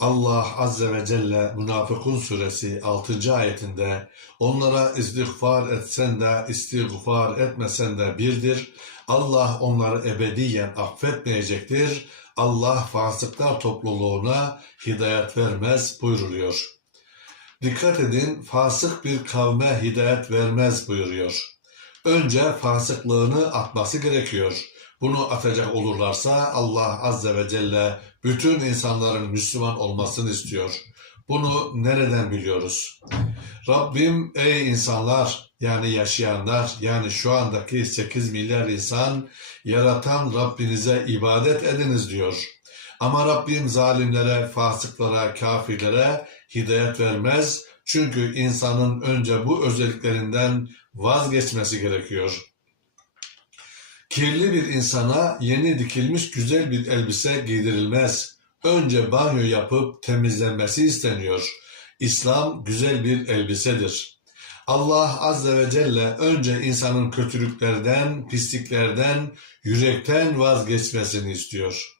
Allah Azze ve Celle Münafıkun suresi 6. ayetinde onlara istiğfar etsen de istiğfar etmesen de birdir. Allah onları ebediyen affetmeyecektir. Allah fasıklar topluluğuna hidayet vermez buyruluyor. Dikkat edin fasık bir kavme hidayet vermez buyuruyor. Önce fasıklığını atması gerekiyor. Bunu atacak olurlarsa Allah Azze ve Celle bütün insanların Müslüman olmasını istiyor. Bunu nereden biliyoruz? Rabbim ey insanlar yani yaşayanlar yani şu andaki 8 milyar insan yaratan Rabbinize ibadet ediniz diyor. Ama Rabbim zalimlere, fasıklara, kafirlere hidayet vermez. Çünkü insanın önce bu özelliklerinden vazgeçmesi gerekiyor. Kirli bir insana yeni dikilmiş güzel bir elbise giydirilmez. Önce banyo yapıp temizlenmesi isteniyor. İslam güzel bir elbisedir. Allah Azze ve Celle önce insanın kötülüklerden, pisliklerden, yürekten vazgeçmesini istiyor.